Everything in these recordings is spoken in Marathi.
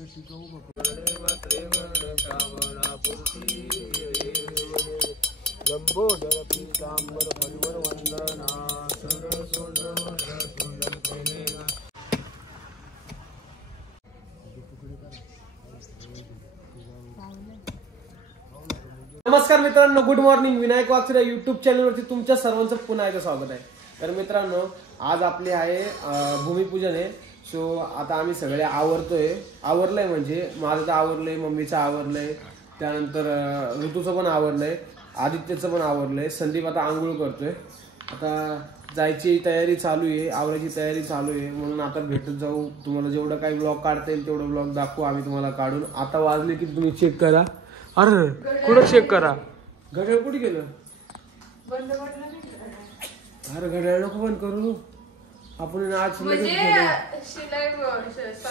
नमस्कार मित्रांनो, good morning. Vinayak Wakchare YouTube चॅनलवरती तुमच्या सर्वांचं पुन्हा एकदा स्वागत आहे. तर मित्रांनो, आज आपली आहे भूमिपूजन आहे. सो आता आम्ही सगळे आवरलंय म्हणजे माझं तर आवरलंय, मम्मीचं आवरलंय, त्यानंतर ऋतूचं पण आवरलंय, आदित्यचं पण आवरलंय. संदीप आता आंघोळ करतोय. आता जायची तयारी चालू आहे, आवरायची तयारी चालू आहे. म्हणून आता भेटत जाऊ. तुम्हाला जेवढं काही ब्लॉग काढता येईल तेवढं ब्लॉग दाखवू आम्ही तुम्हाला काढून. आता वाजले की तुम्ही चेक करा. अरे कुठं चेक करा, घड्याळ कुठे गेलं? अरे घड्याळ नको बंद करू आपण. आज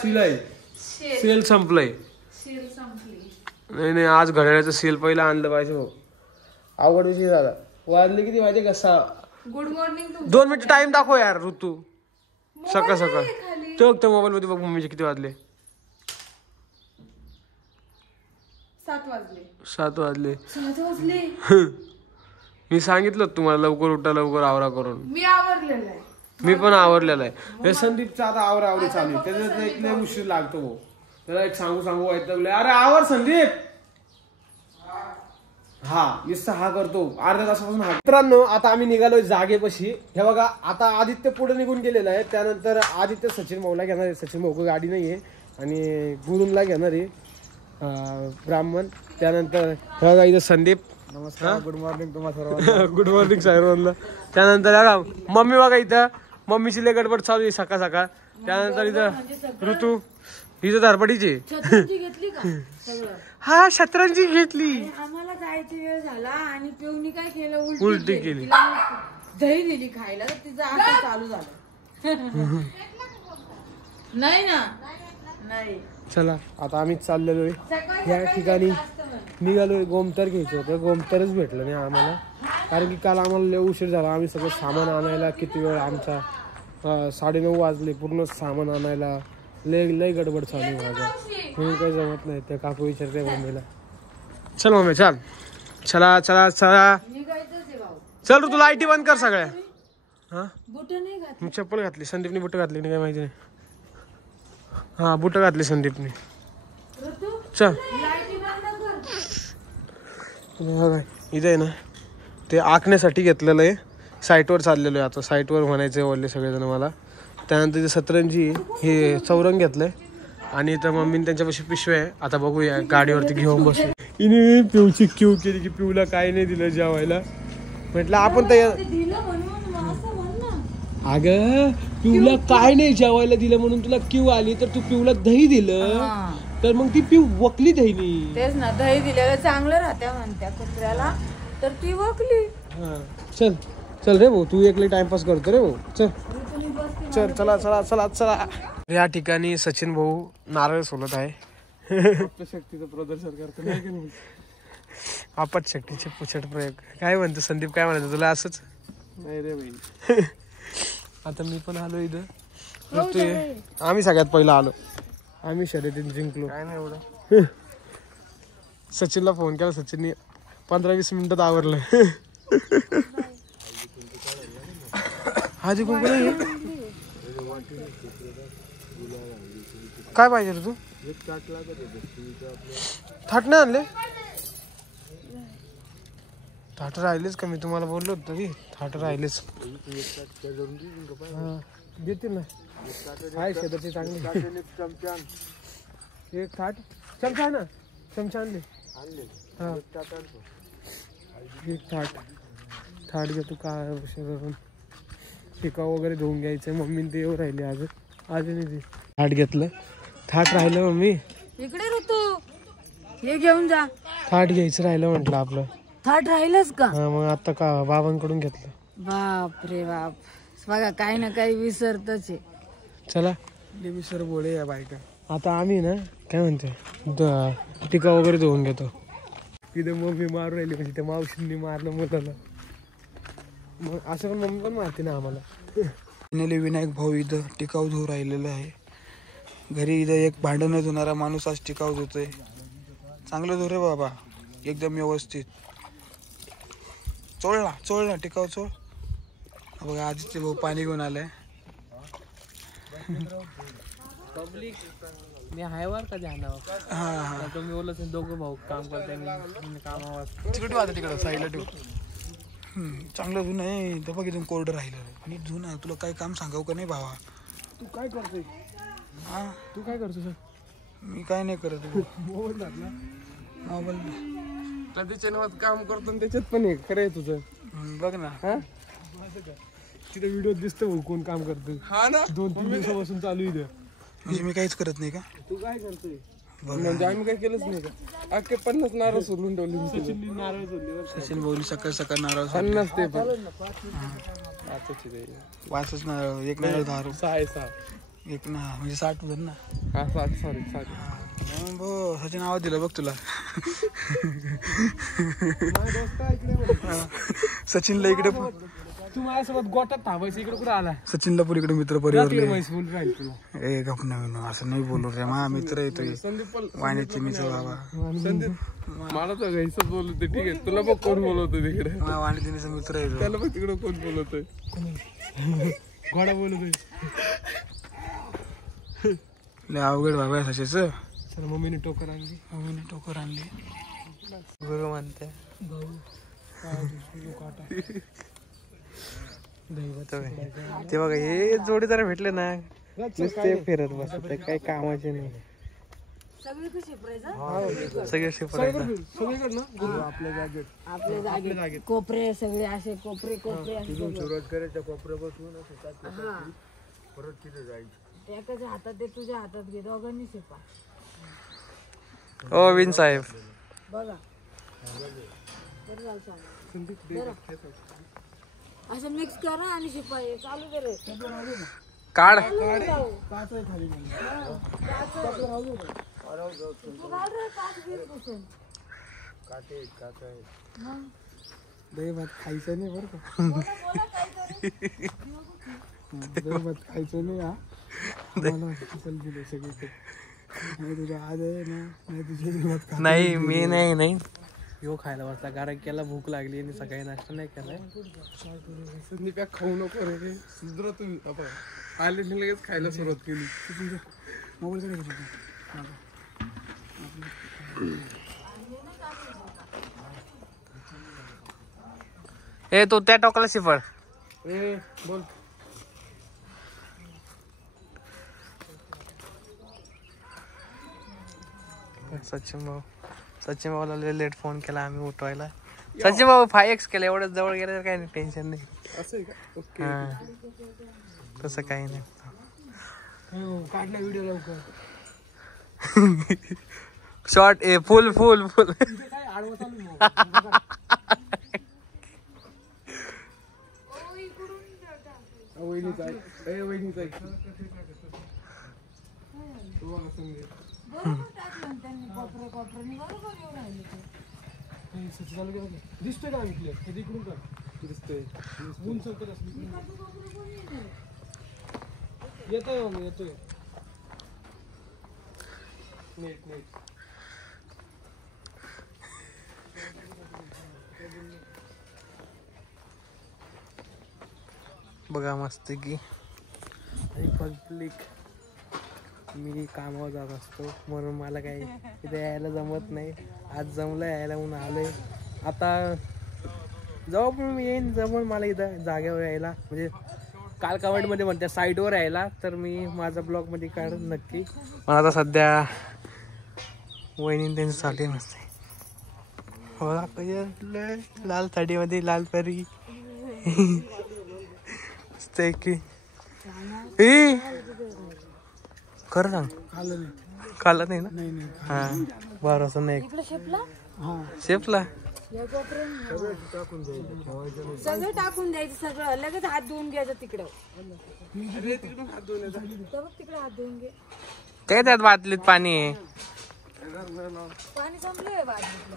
शिलाई सेल संपलंय. नाही आज घड्याळाचं सेल पहिला आणलं पाहिजे. हो अवघड विषय झाला. वाजले किती माहिती कसा? Good morning. 2 मिनिट टाइम दाखव यार ऋतू. सकाळ तर मोबाईल मध्ये बघ मम्मीचे किती वाजले. 7 वाजले. मी सांगितलं तुम्हाला लवकर उठा, लवकर आवरा करून. मी पण आवरलेला आहे. हे संदीपचा आता आवरावरी चालू आहे. त्याच्यात एक लय उशीर लागतो. हो त्याला एक सांगू वैतागले. अरे आवर संदीप. हा नुसता हा करतो अर्ध्या तासापासून. मित्रांनो, आता आम्ही निघालोय जागेपाशी. हे बघा, आता आदित्य पुढे निघून गेलेला आहे. त्यानंतर आदित्य सचिन भाऊला घेणार आहे. सचिन भाऊ गाडी नाहीये आणि गुरुंला घेणार आहे ब्राह्मण. त्यानंतर बघा इथं संदीप. नमस्कार, गुड मॉर्निंग तुम्हाला सर्वांना. गुड मॉर्निंग सर्वांना. त्यानंतर बघा मम्मी, बघा इथं मम्मीची लय गडबड चालू आहे सकाळ सकाळ. त्यानंतर इथं ऋतू, इथं धरपडीची हा शतरंजी घेतली. आम्हाला जायची वेळ झाला आणि पिऊनी काय केलं, उलटी केली. दही दिली खायला, तर तिचं आता चालू झालं. नाही ना, नाही. चला आता आम्ही चाललेलो आहे या ठिकाणी. निघालोय. गोमतर घ्यायचं होतं, गोमतरच भेटलं नाही आम्हाला. कारण की काल आम्हाला लय उशीर झाला. आम्ही सगळं सामान आणायला किती वेळ आमचा 9:30 वाजले पूर्ण सामान आणायला. लय गडबड चालू आहे माझा. म्हणून काही जमत नाही. त्या काकू विचारते मम्मीला. चल मम्मी चल. चला चला चला चल. तू लाईटी बंद कर सगळ्या. हा मी चप्पल घातली. संदीपने बुट घातली नाही काय माहिती नाही. हा बुट घातली संदीपने. चल इथे आहे ना, ते आखण्यासाठी घेतलेलं आहे. साईटवर चाललेलो आहे आता. साईटवर म्हणायचं वळले सगळेजण मला. त्यानंतर सतरंजी हे चौरंग घेतलंय आणि इथं मम्मीने त्यांच्यापाशी पिशव्या आहे. आता बघूया गाडीवरती घेऊन बसू. हिने पिऊची क्यू केली की पिऊला काही नाही दिलं जेवायला. म्हटलं आपण तर अगं पिऊला काय नाही जेवायला दिलं म्हणून तुला क्यू आली. तर तू पिऊला दही दिलं तर मग ती पिऊ वकली दहीनी. तेच ना, दही दिलेलं चांगलं राहत्या म्हणत्या कुत्र्याला, तर ती वकली. हा चल चल रे भाऊ, तू एकले टाइमपास करतो रे भाऊ. चल चल चला चला चला चला. या ठिकाणी सचिन भाऊ नारळ सोलत आहे. शक्तीचं प्रदर्शन करतो नाही की नाही. आपट शक्तीचे पुछट प्रयोग. काय म्हणतो संदीप, काय म्हणायचं तुला? असंच नाही रे बहीण. आता मी पण आलो इथं. ऋतू आम्ही सगळ्यात पहिला आलो. आम्ही शर्यतीत जिंकलो. काय नाही एवढं. सचिनला फोन केला. सचिनने 15-20 मिनिटात आवरलं. हाजी कुंकू नाही काय पाहिजे रे तू? थाट नाही आणले? थाट राहिलेच का? मी तुम्हाला बोललो होतो तरी थाट राहिलेच. देतील ना. आहे शेताची चांगली. एक थाट चमचा आहे ना, चमचा आणले. हा एक थाट घेतो. काय करून पिकाव वगैरे धुवून घ्यायचं. मम्मीने ते येऊ राहिले आज नाही. ते थाट घेतलं. थाट राहिलं मम्मी इकडे ऋतू, हे घेऊन जा. थाट घ्यायचं राहिलं म्हटलं आपलं. थाट राहिलंच का? हा मग आता का बाबांकडून घेतलं. बाप रे बाप, बघा काही ना काही विसरतच आहे. चला विसर बोले या बायका. आता आम्ही ना काय म्हणते टिका वगैरे धुवून घेतो. तिथे मम्मी मारू राहिली म्हणजे त्या मावशींनी मारलं मुलाला. मग असं पण मम्मी पण मारते ना आम्हाला. विनायक भाऊ इथं टिकाऊ धुवून राहिलेला आहे. घरी इथं एक भांडण धुणारा माणूस आज टिकाव धुतोय. चांगलं धुरे बाबा, एकदम व्यवस्थित. चोळ ना टिकाव चोळ. बघा आदित्य भाऊ पाणी घेऊन आलाय. पब्लिक मी हायवर का ध्यानावर. हा तुम्ही बोलत दोघं भाऊ काम करताय, मी कामावर. तिकडे आता तिकडं साईडला ठेव. चांगलं धुणं आहे. तर बघ एकदम कोरडं राहिलं. नीट धुणं. तुला काय काम सांगावं का नाही भावा? तू काय करतोय? हा तू काय करतो सर? मी काय नाही करत. मोबाईल लागला. मोबाईल कधी चॅनलवर काम करतो आणि त्याच्यात पण आहे खरं आहे तुझं. बघ ना. हा तिथे व्हिडिओ दिसतो भाऊ कोण काम करतो. हा ना 2-3 दिवसापासून चालू आहे. म्हणजे मी काहीच करत नाही का? तू काय करतोय? म्हणजे आम्ही काय केलंच नाही का? अख्खे 50 नारळ सोडून ठेवले. सचिन नारळ सोडले. सचिन भाऊनी सकाळ सकाळ नारळ 50 ते पण वाचच नारळ. एक नारळ 10 रुपये. 6 एक ना म्हणजे 60 होतं ना. हा 60 सॉरी 60. भाऊ सचिन आवाज दिला बघ तुला. सचिनला इकडे तू माझ्यासोबत गोटात थांबायचं. इकडे कुठे आला? सचिनला पण इकडे मित्र परिवार तुला ए गप नवीन असं नाही बोलू रे. मा मित्र येतोय संदीप वाण्याची मित्र बाबा. संदीप मला तर घ्यायचं बोलवते. ठीक आहे तुला बघ कोण बोलवतो तिकडे. वाणीचा मित्र येतो. त्याला बघ तिकडे कोण बोलवतोय. घोडा बोलवतोय. लय अवघड बाबा सचिनच. सर मम्मीने टोकर आणली. मम्मीने टोकर आणली. गुरु म्हणते ते बघा हे जोडीदार भेटले ना नुसते फिरत बसत काही कामाचे नाही. सगळे सगळीकडनं आपल्या जागेत कोपरे सगळे असे कोपरे कोपऱ्या बसून परत तिथे जायचं. एकाच्या हातात दे, तुझ्या हातात घे, दोघांनी शिपा. ओ विन साहेब बघा असं मिक्स करा आणि शिपा चालू करे. काढ दही भात खायचं नाही बरं का. दही भात खायचं नाही. हा दिले सगळे तुझ्या आज आहे ना. नाही तुझे नाही मी नाही यो खायला बसला कारण त्याला भूक लागली आणि सकाळी नाश्ता नाही केलाय. काय खाऊ नको रे सुधरा तू. आपण आले लगेच खायला सुरुवात केली. मोबाईल ए तो त्या टोकाला शिफळ. ए बोल. सचिन भाऊला लेट फोन केला आम्ही उठवायला. सचिन भाऊ 5x केलं. एवढं जवळ गेलं तर काही नाही टेन्शन नाही. असं आहे का? ओके तसं काही नाही. काढला व्हिडिओ लवकर. शॉर्ट ए फुल काय आडवं चालू. वहिनीचा ए वहिनीचा दिसतोय का इकडे? कधी इकडून का दिसतोय? येतोय मग येतोय. नीट बघा मस्त की. पब्लिक मी कामावर जात असतो म्हणून मला काही इथे यायला जमत नाही. आज जमलं यायला म्हणून आलोय. आता जेव्हा पण मी येईन जमून मला इथं जागेवर यायला म्हणजे काल कमेंटमध्ये म्हणते साईटवर यायला तर मी माझा ब्लॉगमध्ये काढून नक्की. पण आता सध्या वहिनी त्यांचं चालले नसते. लाल साडीमध्ये लाल परी की खरं सांग खाल्लं नाही ना. हा बरं नाही शेपला सगळं टाकून द्यायचं. सगळं लगेच हात धुवून घ्यायचं. तिकडं तिकडे हात धुवून घे. काय त्यात बाटलीत पाणी आहे. पाणी संपलंय बाटलीतलं.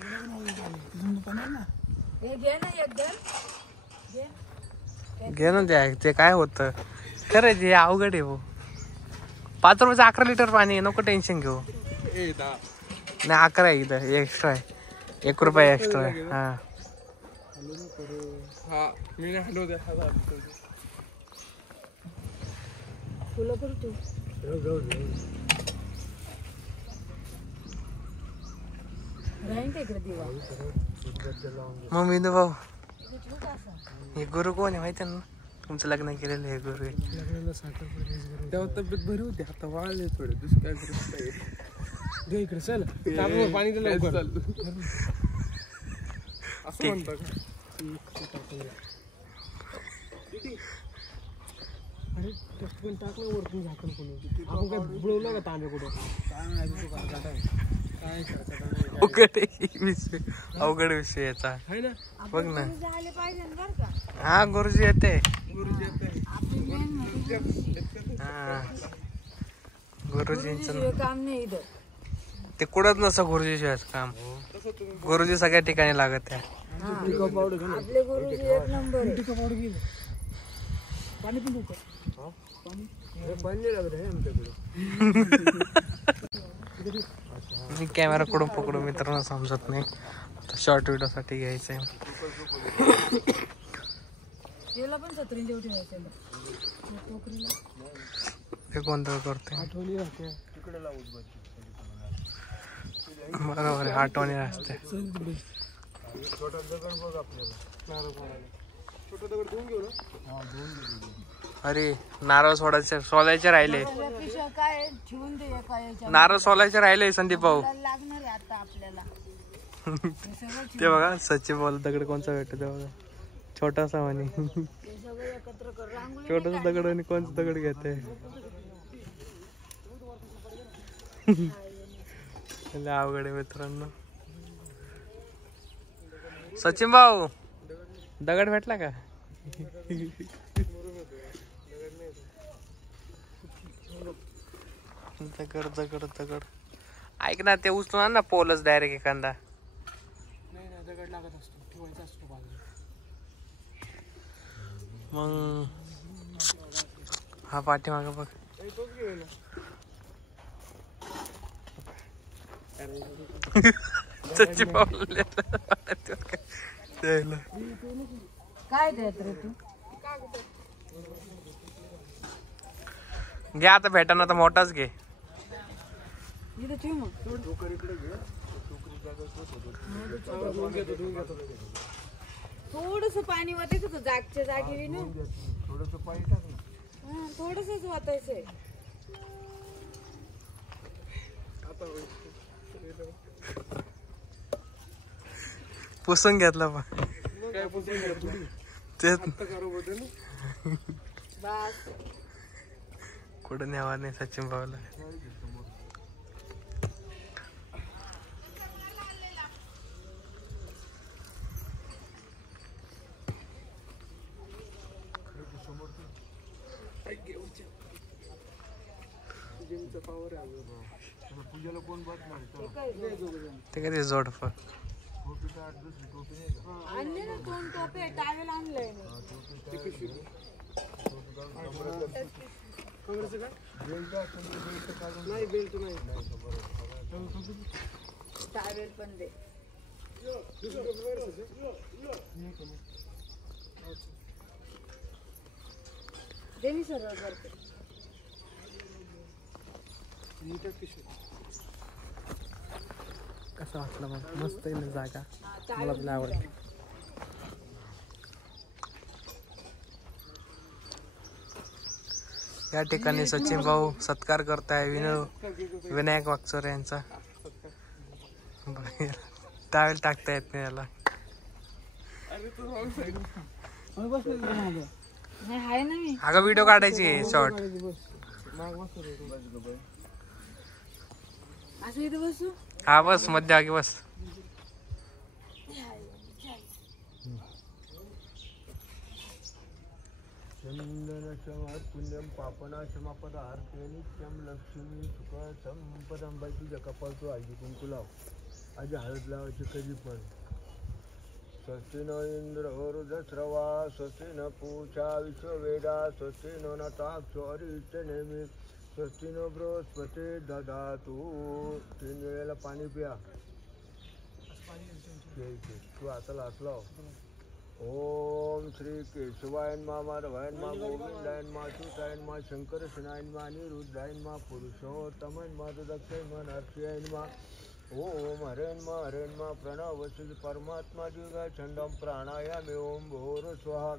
हे घे ना एकदम घे ना ते काय होतं खरं ते अवघड आहे भाऊ. 5 रुपयाचं 11 लिटर पाणी आहे, नको टेन्शन घेऊ. नाही 11 आहे इथं, एक्स्ट्रा आहे, 1 रुपया एक्स्ट्रा आहे. हा फुलं करू तू. राहीन का इकडे दिवा? मग विनू भाऊ, हे गुरु कोण आहे माहिती ना? तुमचं लग्न केलेलं हे गुरु आहे. तेव्हा तब्येत बरी होती, आता वाळले थोडे. दुसरं काय करू इकडे चल, पाणी दिलं असं म्हणतो का? अरे पण टाकलं वरतून झाकण कोणी. आपण काय बुडवलं का तांबे कुठं? काय अवघड विषय याचा आहे ना. बघ ना. झाले पाहिजे ना बरं का. हा गुरुजी येते. आपली main म्हणजे गुरुजींचं काम नाही इथं. ते कुठंच नसतं गुरुजीशिवायच काम. गुरुजी सगळ्या ठिकाणी लागत आहे. आपले गुरुजी एक नंबर आहे. पाणी पण होतं. पाणी लागत आहे आमच्याकडे. मी कॅमेरा कुठून पकडू मित्रांनो समजत नाही. शॉर्ट व्हिडिओ साठी घ्यायचंय. त्याला पण 17 जेवढे ठेवायचे टोकरीला. ते गोंधळ करते. आठवणी राहते. बरोबर आहे, आठवणी असते. छोटा दगड बघ आपल्याला. छोटा दगड घेऊन घेऊ ना. अरे नारळ सोलायचे राहिले. काय ठेवून दे काय नारळ सोलायचे राहिले संदीप भाऊ. लागणार आहे आता आपल्याला. ते बघा सचिन भाऊ दगड कोणचा भेटतो ते बघा. छोटासा म्हणे. एकत्र कर. रांगोळी छोटासा दगड आणि कोणचा दगड घेते. अवघड आहे मित्रांनो. सचिन भाऊ दगड भेटला का? दगड दगड दगड. ऐक ना ते उचलून आण ना पोलच डायरेक्ट एखादा. नाही ना, दगड लागत असतो, ठेवायचा असतो बाजूला. मग हा पाठीमाग बघ. तोच घेऊ ना. सचिन भाऊ काय देत रे तू? घे आता भेटाना तर मोठाच घे. इथे ठेव मग. थोडस पाणी वाटायचं होतं जागच्या जागी ना. थोडस पाणी टाक ना. थोडसच वाटायचंय. पुसून घेतला पण काय पुसून घ्या थोडी. तेच आता खराब होते ना. बस कुठं न्यावा नाही सचिन भाऊला. पूजेला कोण बसणार? ते कधी जोड पण आणले ना 2 टोपे टावेल आणलंय मी. नाही बेल्ट नाही. टावेल पण दे. दे मी सरळ करते. कसं वाटलं मग? मस्त आहे ना जागा, मला तुला आवडते. या ठिकाणी सचिन भाऊ सत्कार करताय विनायक वागचोरे यांचा. टावेल टाकता येत नाही याला. नाही आहे ना मी. अगं व्हिडिओ काढायची आहे शॉर्ट. असं इथे बसू. हा बस मध्यभागी बस. पुण्यम पापनाशमापदार्थे नित्यम लक्ष्मी सुख संपदम. बाई तुझ्या कपाळतो आजी कुंकू लाव. आजी हळद लावायची कधी पण. स्वस्ति न इंद्र रुद्रस्रवा स्वस्ति न पूषा विश्ववेदा स्वस्ति न नताक्षो अरिष्ट नेमी स्वस्तिन बृहस्पती ददातु. 3 वेळेला पाणी प्या. तू हाताला हात लाव. ओम श्री केशवाय नमः माधवाय नमः गोविंदाय नमः अच्युताय नमः शंकरशनाय नमः अनिरुद्धाय नमः पुरुषोत्तमाय नमः दक्षाय नमः नारायणाय नमः. ओम हरे नमः प्रणव श्री परमात्मा दिव्या छंदम प्राणायामे ओम भोर स्वाहा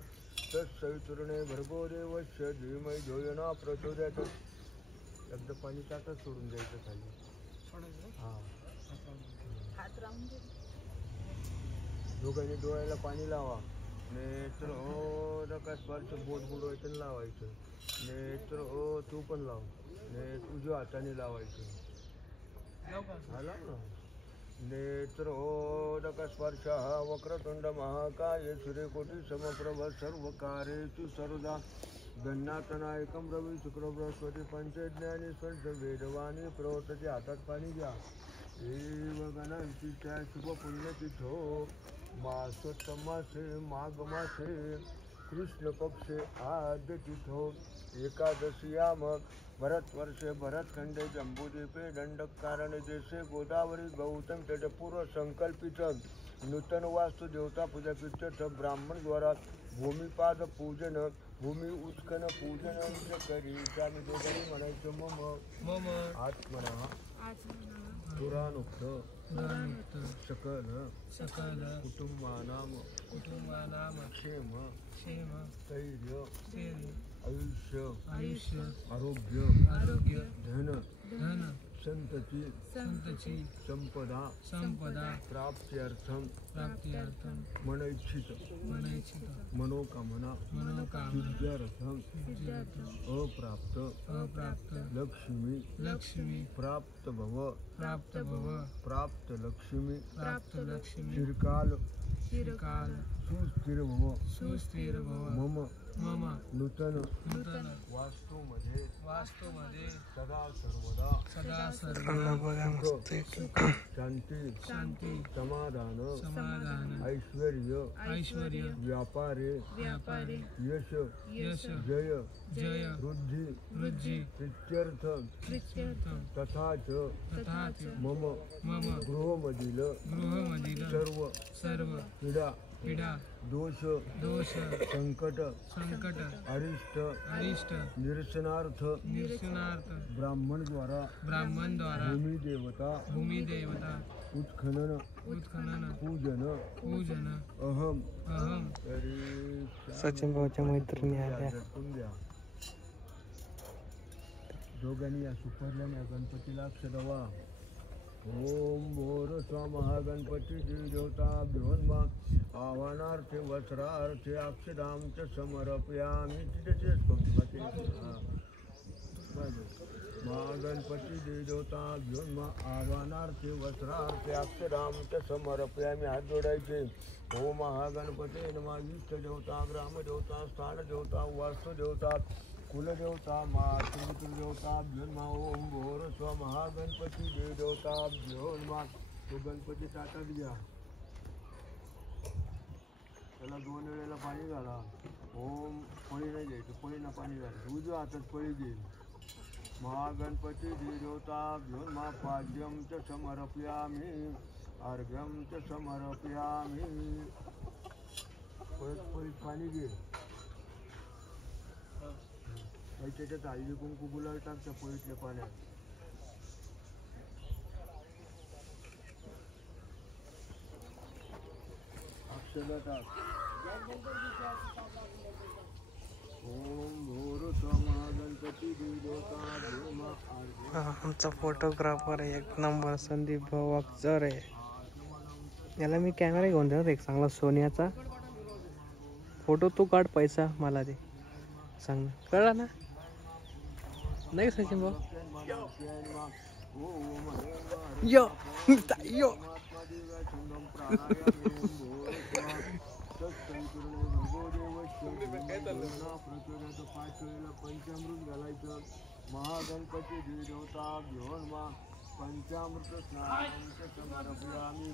तत्सवितुर्णे भर्गो देवस्य धीमहि धियो न प्रचोदयात्. एकदा पाणी टाकत सोडून द्यायचं खाली. हां, हात राहून दे. दोघांनी डोळ्याला पाणी लावा. नेत्र हो नका स्पर्श बोट बुडवायचं लावायचं. नेत्र हो तू पण लाव. उजव्या हाताने लावायचं. आला ना. नेत्र हो नका स्पर्श वक्रतुंड महाकाय सूर्यकोटी समप्रभ सर्व कार्येषु सर्वदा गन्नाथनायकम रवी शुक्र बृहस्पती पंचज्ञानी स्वर्ग वेदवाणी प्रवर्तते. हातात पाणी घ्या. गणांच्या शुभ पुण्यतिथो मासोत्तमासे माघ मासे कृष्ण पक्षे आद्य तिथो एकादशीयाम भरतवर्षे भरतखंडे जम्बूद्वीपे दंडक कारण देशे गोदावरी गौतम तट पूर्व संकल्पित नूतन वास्तु देवता पूजा तीर्थ ब्राह्मण द्वारा भूमिपाद पूजन भूमी उत्खन पूजन करी. आम्ही दोघांनी म्हणायचं मम आत्मना पुराणोक्त सकल कुटुंबानाम क्षेम स्थैर्य आयुष्य आरोग्य धन संतती संपदा प्राप्त्यर्थम मनइच्छित मनोकामना सिद्ध्यर्थम अप्राप्त लक्ष्मी प्राप्त भव प्राप्त लक्ष्मी चिरकाल सुस्थिर भव मम नूतन वास्तूमध्ये सदा सर्वदा शांती समाधान ऐश्वर्य व्यापारे यश जय वृद्धी प्रीत्यर्थ तथा च मम गृहमधील सर्व पीडा दोष संकट अरिष्ट निरसनार्थ ब्राह्मण द्वारा भूमि देवता उत्खनन पूजन अहम. सचिन भाऊच्या मैत्रिणी आल्या. दोघांनी या सुपरल्या गणपतीला अक्षरवा. ओम भोर स्वाहा गणपती देवता भ्योन्मा आव्हानार्थे वस्त्रार्थे अक्षदाम च समर्पयामि. महागणपती देवता भ्योन्मा आव्हानार्थे वस्त्रार्थे अक्षदाम च समर्पयामि. हात जोडायचे. ओम महागणपती नमः. इष्ट देवता ग्रामदेवता स्थानदेवता वास्तुदेवता कुलदेवता मातृदेवता भ्योन्मा. ओम भोर स्व महागणपती देवता भ्योन्मा. तो गणपती ताटात घ्या. त्याला 2 वेळेला पाणी घाला. ओम पळी नाही घ्यायचं. पळीनं पाणी घालायचं. उजव्या हातात पळी घेईल. महागणपती देवता भ्योन्मा. पाद्यम च समर्पयामि अर्घ्यम च समर्पयामि. पळीत पाणी घे. त्याच्यात हळदी कुंकू गुलाल टाक त्या पळीतल्या पाण्यात. अक्षदा टाक. ओम भोर स्वाहा गणपती देवता भ्योन्मा. आमचा फोटोग्राफर एक नंबर संदीप भाऊ अक्षर आहे. याला मी कॅमेरा घेऊन देणार एक चांगला सोन्याचा. फोटो तू काढ, पैसा मला दे. सांग ना, कळला ना? नाही सचिन भाऊ. यो यो पंचामृत घालायचं. महागणपती देवता भ्योन्मा. पंचामृत स्नानं समर्पयामि.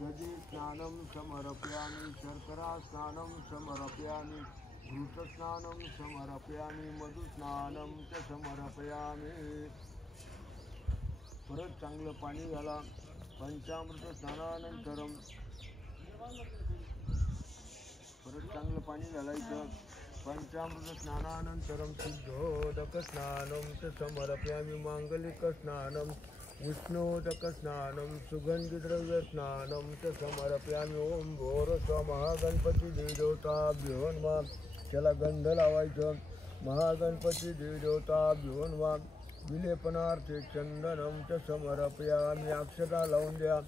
दधी स्नानं समर्पयामि. शर्करा स्नानं समर्पयामि. घृतस्नानं समर्पयामि मधुस्नानं च समर्पयामि. परत चांगलं पाणी घाला. पंचामृत स्नानानंतरम परत चांगलं पाणी घालायचं. पंचामृत स्नानानंतरम शुद्धोदक स्नानं च समर्पयामि. मांगलिक स्नानं विष्णोदक स्नानं सुगंधिद्रव्य स्नानं च समर्पयामि. ओम भोर स्व महागणपती देवताभ्यो नमः. त्याला गंध लावायचं. महागणपती देवताभ्यो नमः. विलेपनार्थे चंदनं च समर्पयामि. अक्षता लावून द्या.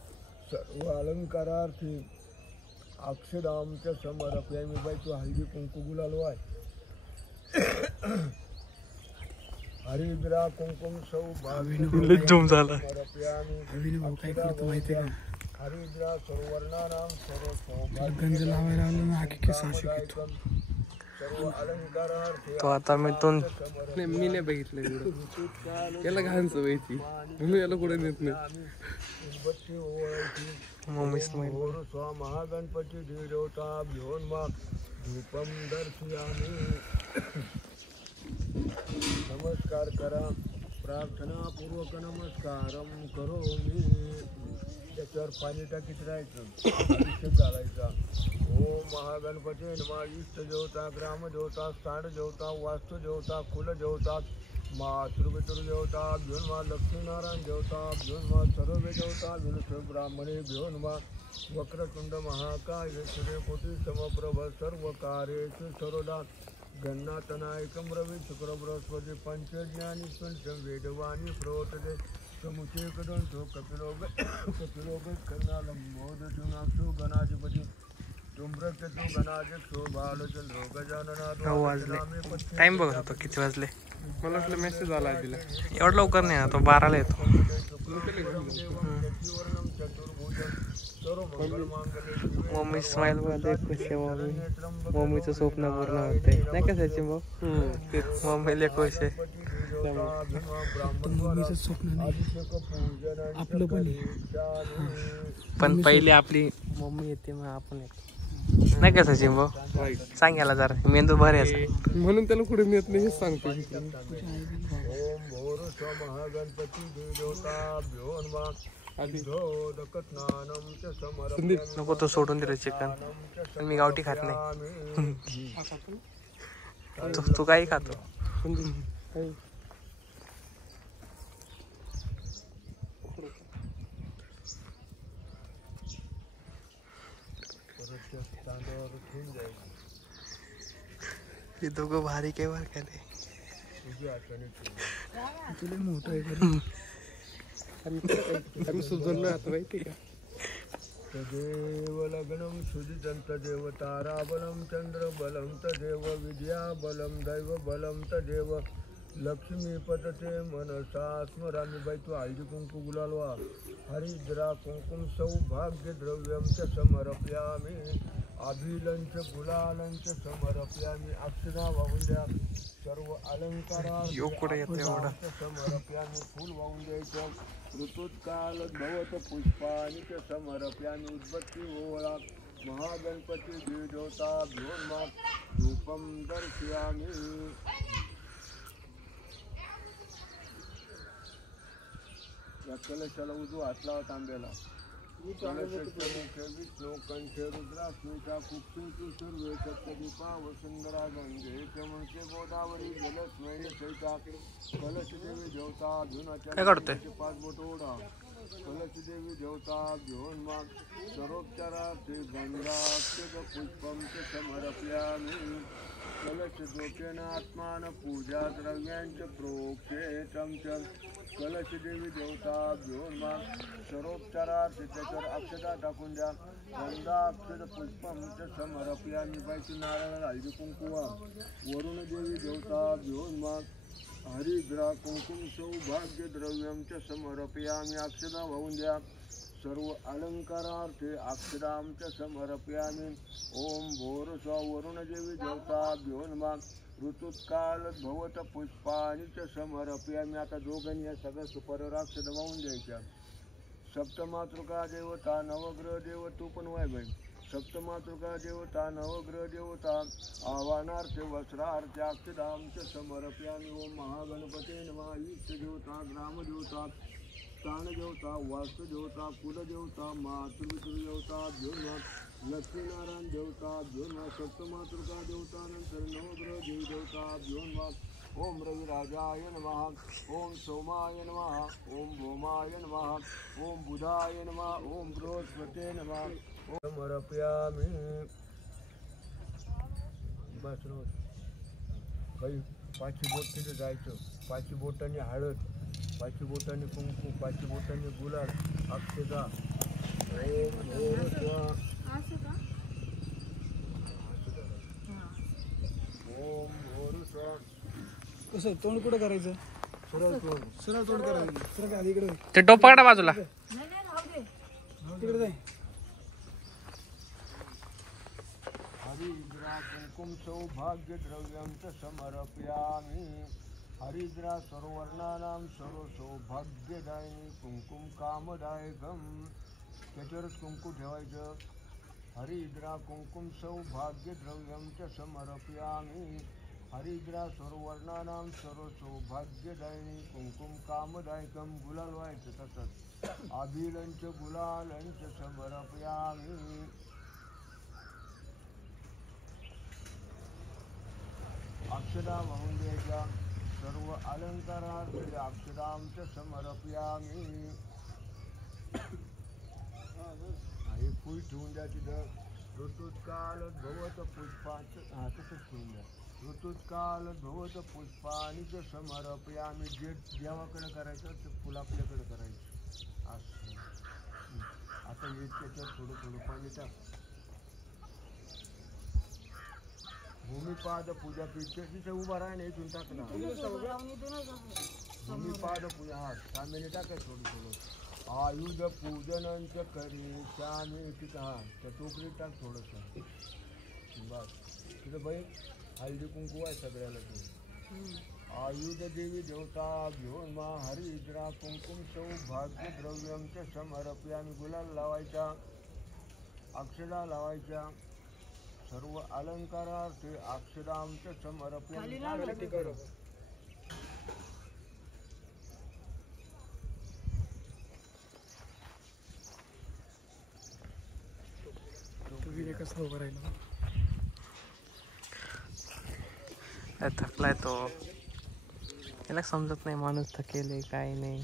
सर्व अलंकारार्थी अक्षदां च समर्पयामि. बाई तू हळदी कुंकू गुलाल वाय. हरिद्रा कुंकुम सौभाग्य झोम झाला. हरिद्रा सर्वर्णानां सर्व सौभाग्य गंज लावायला आलो ना आखी केस अशी घेतो. सर्व अलंकारार्थी तो आता मी मी नाही बघितलं एवढं. याला घालचं माहिती म्हणून याला कुठे नेत नाही. उदबत्ती ओवाळायची. Mummy smile. ओम स्व महागणपती देवताभ्यो नमः. धूपम दर्शयामि. नमस्कार करा. प्रार्थनापूर्वक नमस्कारम करोमि. त्याच्यावर पाणी टाकीत राहायचं. अभिषेक घालायचा. ओम महागणपती नमः. इष्ट देवता, ग्रामदेवता, स्थान देवता, वास्तु देवता, कुल देवता, मातृपितृ देवता भ्यो नमः. लक्ष्मीनारायण देवता भ्यो नमः. सर्व देवता विनुष्य ब्राह्मणे भ्यो नमः. वक्रतुंड महाकाय सूर्यकोटि समप्रभ सर्व कार्येषु सर्वदा. गन्नाथनायकं रवि शुक्र बृहस्पति पंचज्ञानी पंचम वेदवाणी प्रवर्तते. समुचेकदंतो कपिलोग कर्णालं मोदशुनाक्षो गणाधिपती. तुम्रकेतु गणाध्यक्षो बालचंद्रो गजाननाथो. टाइम बघत होतो किती वाजले. मला वाटलं मेसेज आला तिला. एवढं लवकर नाही. तो 12ला येतो. मम्मी स्माईल मध्ये खुश आहे. मम्मीचं स्वप्न पूर्ण होते नाही का सचिन भाऊ. मम्मीला खुश आहे. मम्मीचं स्वप्न नाही आपलं पण पहिले आपली मम्मी येते मग आपण येतो नाही का सचिन भाऊ. सांगायला जरा मेंदू भर यायचा म्हणून त्याला कुठे नेत नाही हे सांगतो. नको तो सोडून दिलं चिकन. मी गावठी खात नाही. तू काही खातो. हे दोघं भारी काय वर काय तुला मोठं आहे. आम्ही सुधारलो आता माहिती का. तदेव लग्नं सुजितं तदेव ताराबलं चंद्रबलं तदेव विद्याबलं दैवबलं तदेव लक्ष्मीपतते मनसा स्मरामि. बाई तू हळदी कुंकू गुलाल वा. हरिद्रा कुंकुम सौभाग्य द्रव्यं च समर्पयामि. अभिलंच गुलालंच समर्पयामि. अक्षरा वाहून द्या. सर्व अलंकारार्थ समर्पयामि. फूल वाहून द्यायचं. ऋतुकाल भवत पुष्पाणि च समर्पयामि. उदबत्ती ओवाळा. महागणपती देवताभ्यो नमः. धूपं दर्शयामि. या कलशाला उजवा हात लावा. तांब्याला कलशस्य मुखे विष्णू कंठे रुद्रास्मिता कुक्षेतु सर्वे सप्तदीपा वसुंधरा गंगे चमनचे गोदावरी जलस्मय सैता. कलश देवी देवता धुनाच्या 5 बोट ओढा. कलश देवी देवता भ्यो नमः. सर्वोपचारार्थे गंगाक्षत पुष्पं च समर्पयामि. कलश दोषेण आत्मान पूजा द्रव्यांच प्रोक्षेतं च. कलश देवी देवता भ्यो नमः. सर्वोपचारार्थ त्याच्यावर अक्षता टाकून द्या. गंधाक्षत पुष्पं च समर्पयामि. बाईची नारळ हळदी कुंकू वा. वरुण देवी देवता भ्यो नमः. हरिद्रा कुंकुम सौभाग्य द्रव्यं च समर्पयामि. अक्षता वाहून द्या. सर्व अलंकारार्थे अक्षरां च समर्पयामि. ओम भोर स्व वरुण देवी देवताभ्यो नमः. ऋतुकाल भवत पुष्पाणि च समर्पयामि. आता दोघांनी या सगळ्या सुपर अक्षता वाहून द्यायच्या. सप्तमातृका देवता नवग्रह देव तू पण वाय बाई. सप्तमातृका देवता नवग्रह देवता आवाहनार्थे वस्त्रार्थे अक्षदां च समर्पयामि. ओम महागणपते नमः. इष्ट देवता ग्रामदेवता स्थानदेवता वास्तुदेवता कुलदेवता मातृपितृदेवता नमः. लक्ष्मीनारायण देवता नमः. सप्तमातृका देवता नंतर नवग्रह देवता नमः. ओम रविराजाय नमः. ओम सोमाय नमः. ओम भौमाय नमः. ओम बुधाय नमः. ओम बृहस्पते नमः. ओम समर्पयामि. बस रोज काही पाचवी बोट तिथे जायचं. पाचवी बोटांनी हळद, पाचवी बोटांनी कुंकू, पाचवी बोटांनी गुलाल, अक्षता. ओम भोर कसं तोंड कुठं करायचं? सरळ तोंड करायचं. सरळ आधी इकडे ते टोपाकडा बाजूला तिकडे जाय. हरिद्रा कुंकुम सौभाग्य द्रव्यं च समर्पयामि. हरिद्रा सर्ववर्णानां सर्व सौभाग्यदायिनी कुंकुम कामदायकं. त्याच्यावरच कुंकू ठेवायचं. हरिद्रा कुंकुम सौभाग्य द्रव्यं च समर्पयामि. हरिद्रा सर्ववर्णानां सर्व सौभाग्यदायिनी कुंकुम कामदायकं. गुलाल व्हायचं तसंच. अभिलंच गुलालंच समर्पयामि. अक्षदा वाहून द्यायच्या. सर्व अलंकारार्थे अक्षदां च समर्पयामि. हे फुल ठेवून द्या तिथं. ऋतुकाल भवत पुष्पाचं तसंच ठेवून द्या. ऋतुकाल भवत पुष्पाणि च समर्पयामि. जे देवाकडे करायचं ते फुल आपल्याकडे करायचं असं. आता हे त्याच्यात थोडं थोडं पाणी टाक. भूमिपाद पूजा पीठ तिथे उभा राहा. इथून टाकला भूमिपाद पूजा. हा साम्याने टाकायचं थोडं थोडं. आयुध पूजनंच करीष्यामि. तिथं हा त्या टोकरीत टाक थोडंसं. बस तिथं बाई हळदी कुंकू आहे सगळ्याला. तू आयुध देवी देवता घेऊन मा. हरिद्रा कुंकुम सौभाग्य द्रव्यं च समर्पयामि. गुलाल लावायचा, अक्षदा लावायच्या. सर्व अलंकारार्थे अक्षदां च समर्पयामि. कसं उभं राहिलं? थकलाय तो. त्याला समजत नाही माणूस थकेल काय नाही.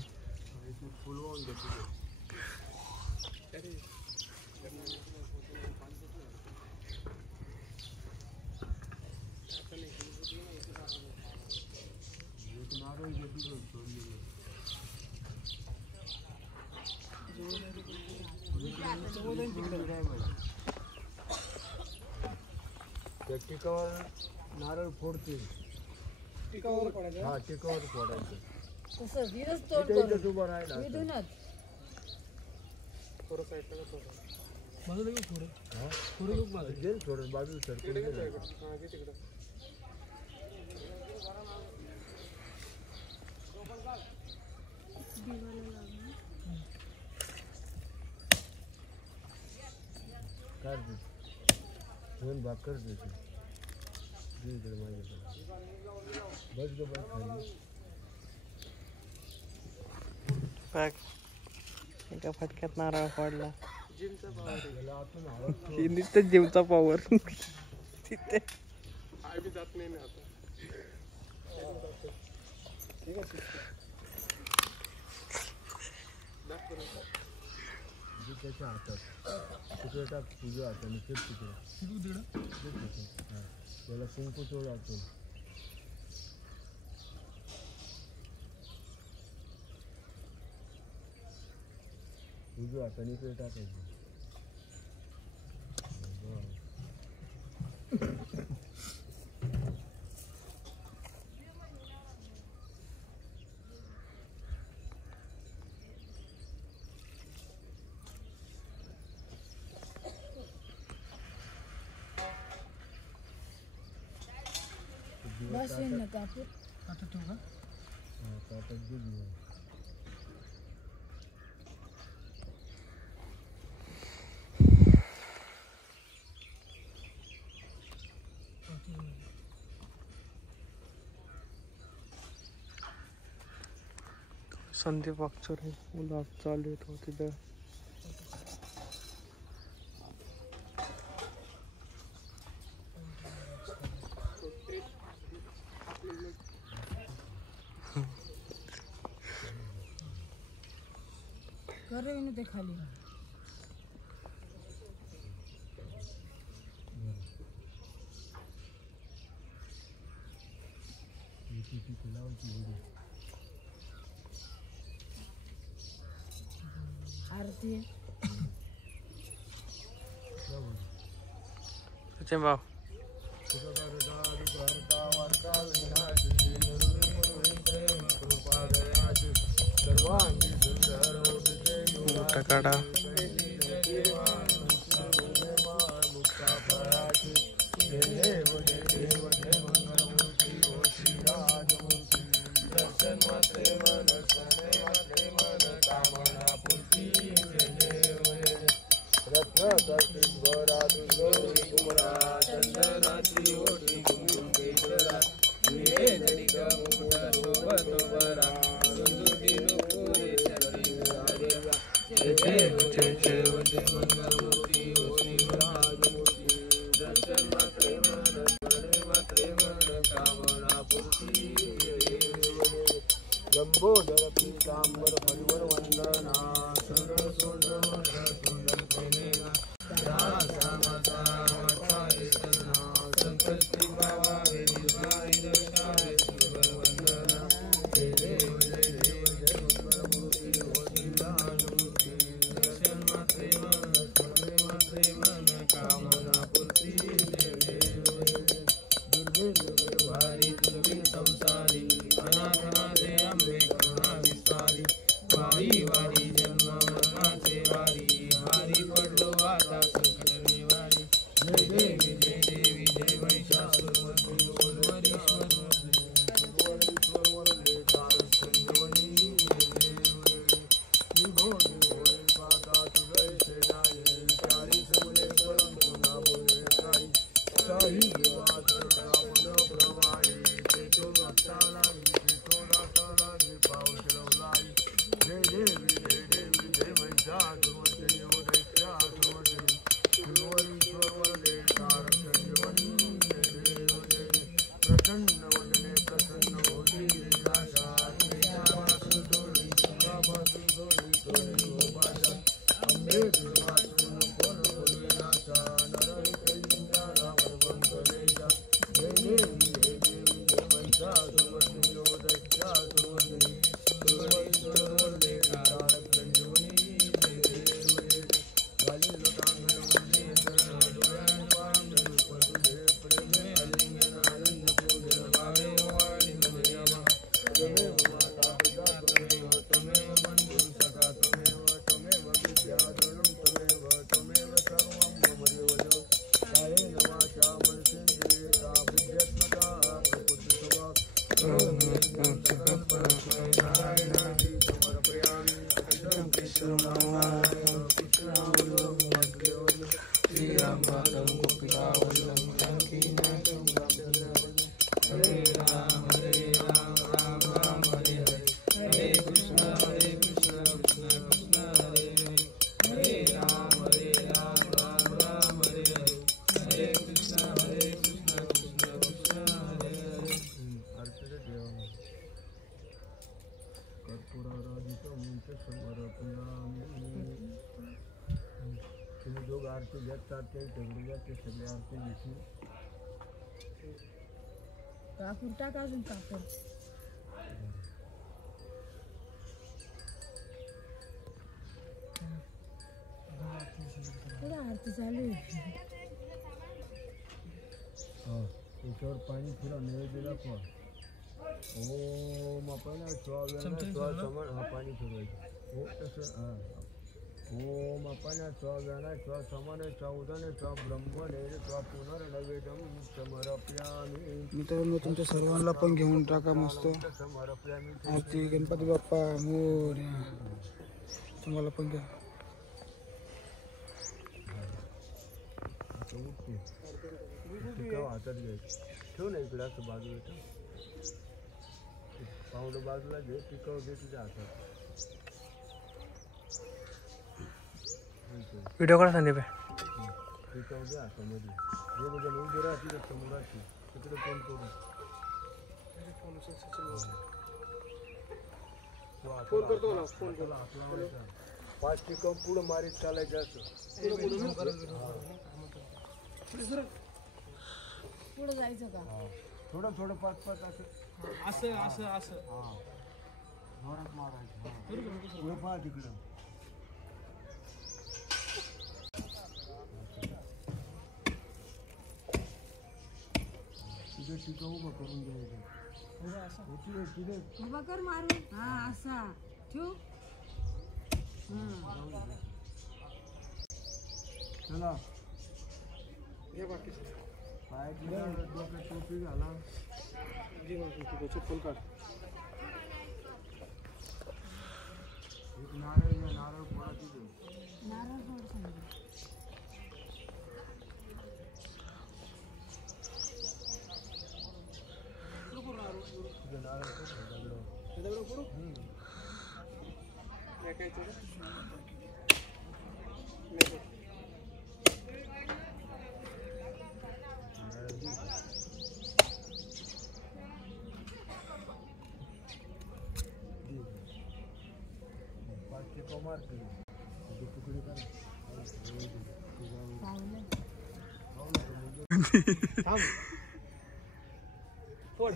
त्या टिकावर नारळ फोडते. टिकावर पडायचं. हा टिकावर फोडायचं. तसं विरच तोड इथे इथंच उभं राहिला. विधूनच थोडं साईडला बाजूला घेऊ. थोडं हा थोडं घेऊ बाजूला. गेल थोडं बाजू सरकून गेलं. हां घे तिकडं. काढ दे. दोन भाग कर द्यायचे. दे इकडे माझ्याकडे. बस ग बस खाली. एका फटक्यात नारळ फोडला. जिमचा पावर त्याला आतून हळद ही नुसतं जीवचा पॉवर तिथे. आम्ही जात नाही ना आता. ठीक आहे. त्याच्या हातात तिकडे टाक. तुझ्या हाताने तेच तिकडे त्याला कुंकू चोळ आतून. तुझ्या हाताने इकडे टाकायचं. बस येईन ना कापूर. आता ठेवू का? ताटात दे दिवस. संदीप वागचोरे मुलं चालू येतो तिथं. कर ते खाली आरती सचिन भाऊ मोठा काढा लंबोदर पीतांबर परिवर वंदना तुम्ही जो आरती घेतात ते तेवढे ते सगळे आरती घेतली कापूर टाक अजून कापूर पुढे आरती चालू आहे त्याच्यावर पाणी फिरा नैवेद्य दाखवा ओम आपण समान हा पाणी फिरवायचं हो तसं हां ओम आपण स्वव्याना स्वसमान चौदन ब्रह्मणे पुनर्नवेदम समर्पयामि. मित्रांनो तुमच्या सर्वांना पण घेऊन टाका मस्त आरती. गणपती बाप्पा मोरया. तुम्हाला पण घ्या. हातात घ्यायचं ठेव ना इकडे असं बाजूला ठेव. पावलं बाजूला घे, टिकव घे तुझ्या हातात. व्हिडिओ काढा संदीप टिकव घे हातामध्ये. दोघं जण उभे राहतील समोर राहतील. तिकडे फोन करू. फोन करतो ना, फोन करू. 5 टिकव पुढं मारीत चालायचं असं. पुढे जायचं का? थोडं थोडं 5-5 असं. असं असं असं जोरात मारायचं. पुढं पहा तिकडं. तिथे टिकव उभं करून घ्यायचं. उभा कर मारून. हा असा ठेवू. चला पाय डोक्यात टोपी घाला. चप्पल काढ. एक नारळ घ्या, नारळ फोडा तिथे. नारळ फोड समजा. तिथे नारळ फोड, दगडं. फोड.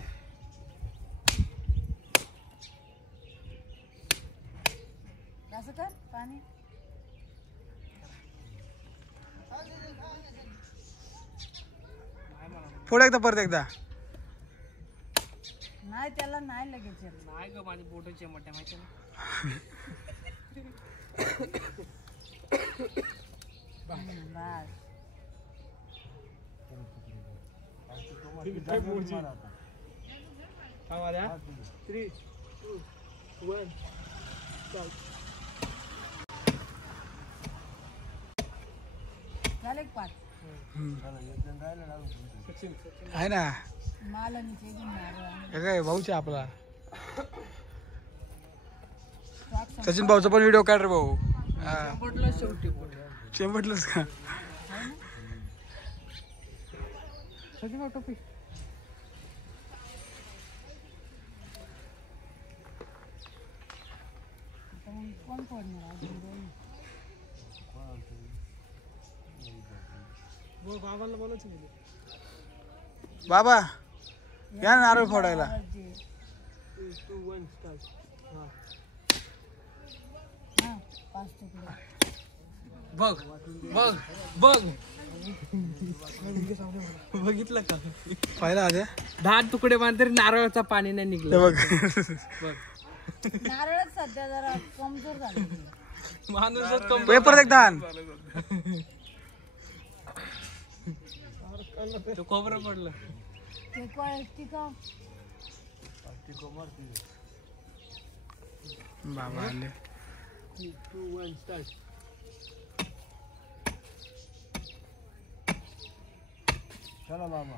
असं कर पाणी. फोड एकदा परत एकदा. नाही त्याला नाही लगेच येत. नाही ग माझे बोटाचे मोठ्या माहिती ना. बस. 3, 2, 1 झालं एक पाठ. आहे ना माल आणि ते घेऊन नारळ. हे काय भाऊचे आपला ट्रॅक सचिन भाऊचा पण व्हिडिओ काढ रे भाऊ. पडलं शेवटी शेंबटलंच का? सचिन टोपी. कोण फोडणार अजून दोन? बाबांना बोलायचं गेले. बाबा या ना नारळ फोडायला. 3, 2, 1 स्टार्ट. हा 5 तुकडे. बघ बघ बघ बघितलं का? पाहिला आधी 10 तुकडे बांधले तरी नारळाचा पाणी नाही निघलं. बघ बघ नारळच सध्या जरा कमजोर झाले. माणूसच कम. पेपर एकदा आण. तो खोबरं पडलं. ते काय टिकाव. बाबा आले. 3, 2, 1 स्टार्ट. चला बाबा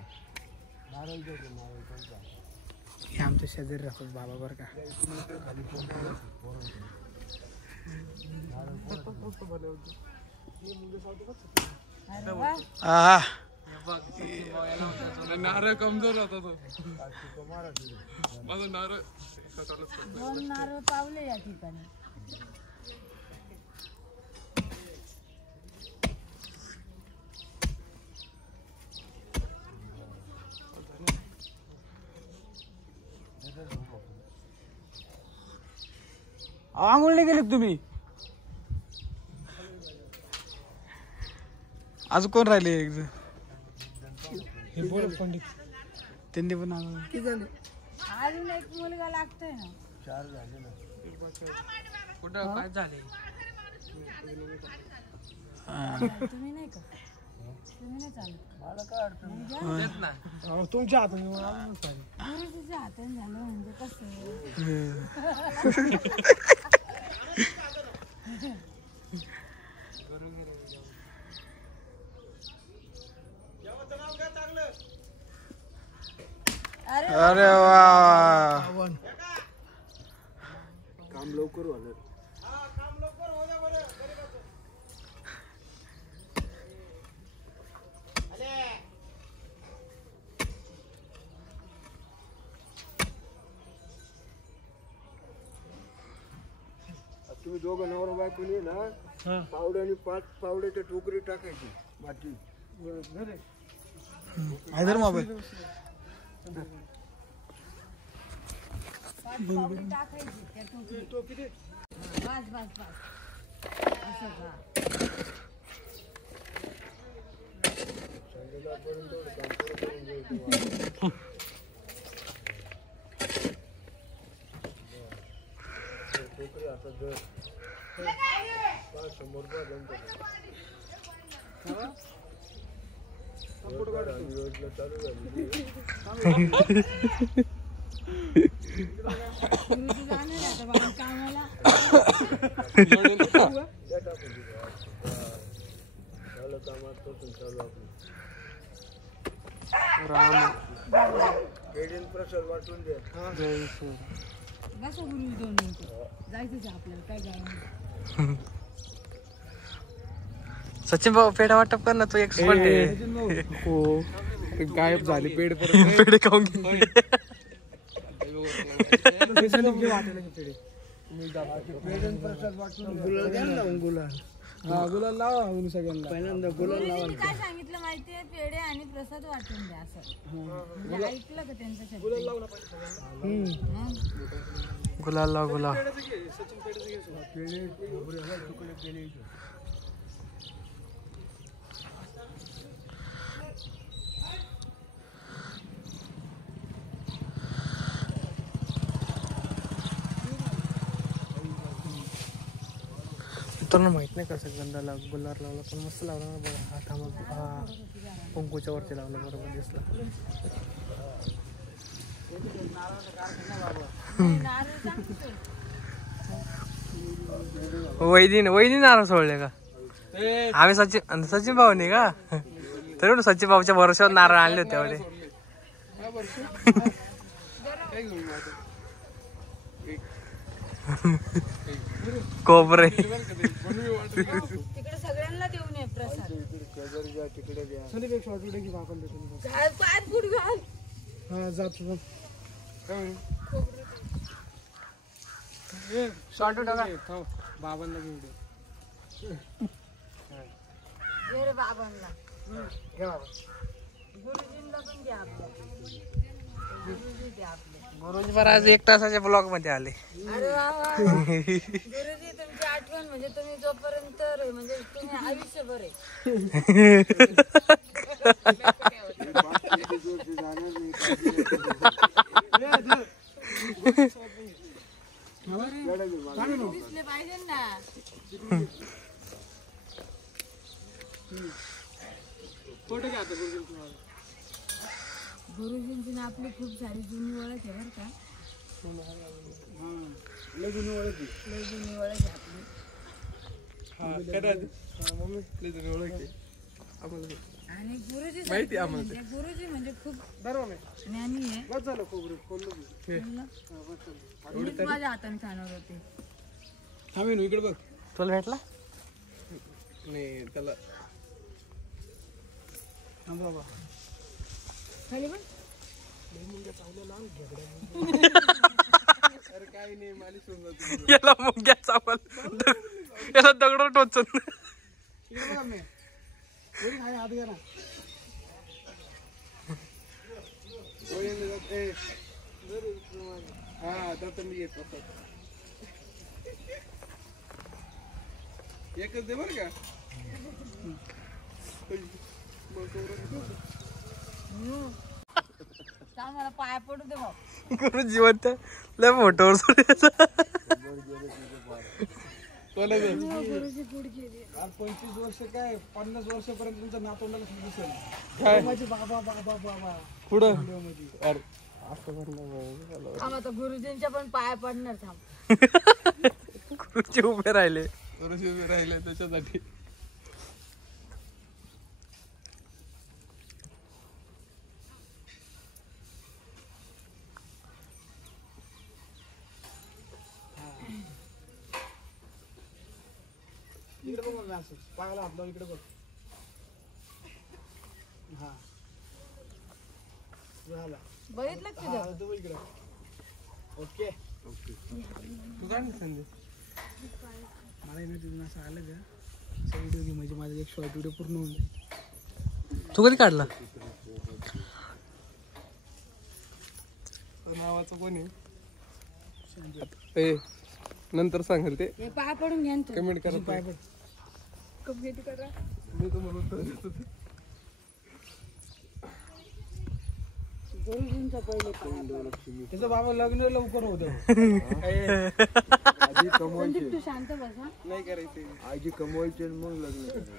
नारळ घ्यायचे. नारळ कोणता? हे आमच्या शेजारी राहतात बाबा बरं का. अरे वा. आ नारळ कमजोर होता तो. माझा नारळ 2 नारळ पावले या ठिकाणी. आंघोळ नाही गेले तुम्ही? आज कोण राहिले? त्यांनी पण आंघोळ. अजून एक मुलगा लागतोय ना. 4 झाले ना. कुठं काय झाले? तुम्ही नाही का? तुम्ही नाही चालत. मला काय अडचण देत ना. तुमच्या हाताने गुरुजीच्या हाताने झालं म्हणजे कसं. अरे वा. काम लवकर होणार. तुम्ही दोघं नवरा बायकोनी ना पावड्याने 5 पावड्याच्या टोकरी टाकायची माती. हैदर मोबाईल टाकायची त्या टोकरीत. बस बस बस असं का. टोकरी आता जर 500 रुपये बनतो. योजना चालू झाली. गुरुजी जाणार आहे आता बाबा कामाला. झालं कामात पासून चालू आपलं. पेढीन प्रसाद वाटून द्या. बस गुरुजी 2 मिनिटं जायचंच आहे आपल्याला काय जायचं. सचिन भाऊ पेढा वाटप कर ना, तू एक्सपर्ट आहे. हो गायब झाली पेड परत. पेढे खाऊन घे. पेढीन प्रसाद वाटून गुलाल द्या ना. गुलाल गुलाल लावा सगळ्यांना. पहिल्यांदा गुलाल गुरुजींनी काय सांगितलं माहितीये, पेढे आणि प्रसाद वाटून द्या असं. म्हणजे ऐकलं का त्यांचं शब्द? गुलाल लाव गुलाल. मित्रांनो माहित नाही कसं गंधाला गुलाल लावला, पण मस्त लावला ना बघा. हातामध्ये कुंकूच्या वरती लावलं, बरोबर दिसला. वैदी नारळ सोडले का? आम्ही सचिन भाऊनी का तरी सचिन भाऊच्या भरोश्यावर नारळ आणले होते एवढे. कोपरे तिकडे सगळ्यांना देऊन ये प्रसाद. तिकडे द्या. पायात बुट घाल. हा जातो. बाबांना घेऊन दे. दे रे बाबांना. गुरुजींना पण द्या आपल्या. गुरुजी द्या आपले. गुरुजी बरं आज 1 तासाच्या ब्लॉग मध्ये आले. अरे वा वा. गुरुजी तुमची आठवण म्हणजे तुम्ही जोपर्यंत रे म्हणजे तुम्ही आयुष्यभर आहे. दिसले पाहिजे ना. गुरुजींची ना आपली खूप सारी जुनी ओळख आहे बरं का. लय जुनी ओळख आहे आपली. आणि गुरुजी म्हणजे खूप ज्ञानी आहे. मीच माझ्या हाताने खाणार होते. इकडे बघ. तुला भेटला नाही त्याला खाली पण काही नाही मालिश होऊन जाते. याला मुंग्या चावल, याला दगड टोचन. हात घ्या ना. हा तर मी येतो. एकच दे बरं का. मला पाया पडू दे भाऊ. गुरु जीवन त्या लय फोटोवर गुरुजी पुढे गेले. 25 वर्ष काय 50 वर्षापर्यंत तुमच्या नातवंडाला दिसेल. माझे बाबा बाबा बाबा पुढं थांब आता गुरुजींच्या पण पाया पडणार. थांब. गुरुजी उभे राहिले. थोडेसे उभे राहिले त्याच्यासाठी. ना असं पायाला हात लावून इकडे बघ. हा झाला. बघितलं का हा तू बघ इकडे. ओके तू काय नाही संदेश मला येणं तिथून असं आलं का असं व्हिडिओ घे म्हणजे माझा एक शॉर्ट व्हिडिओ पूर्ण होऊन जाईल. तू कधी काढला नावाचं कोणी नंतर सांगेल ते हे पाय पडून घ्या ना तू. कमेंट करा पाय पड. कमेंट करा. मी तुम्हाला उत्तर देतो. गुरुजींचा पहिले त्याचं बाबा लग्न लवकर होतं. आधी कमवायचे, तू शांत बसा. नाही करायचे. आधी कमवायचे आणि मग लग्न करायचं.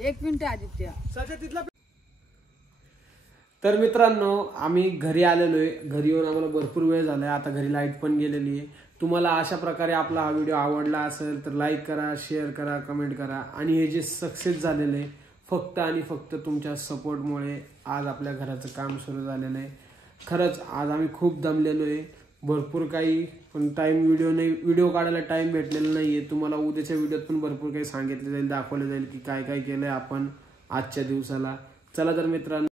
1 मिनिट आदित्य. तर मित्रांनो आम्ही घरी आलेलो आहे. घरी येऊन आम्हाला भरपूर वेळ झाला आहे. आता घरी लाईट पण गेलेली आहे. तुम्हाला अशा प्रकारे आपला हा व्हिडिओ आवडला असेल तर लाईक करा, शेअर करा, कमेंट करा. आणि हे जे सक्सेस झालेलं आहे फक्त आणि फक्त तुमच्या सपोर्टमुळे आज आपल्या घराचं काम सुरू झालेलं आहे. खरंच आज आम्ही खूप दमलेलो आहे. भरपूर काही पण व्हिडिओ काढायला टाइम भेटलेला नाहीये. तुम्हाला उद्याच्या व्हिडिओत पण भरपूर काही सांगितलं जाईल, दाखवलं जाईल की काय काय केलंय आपण आजच्या दिवसाला. चला तर मित्रांनो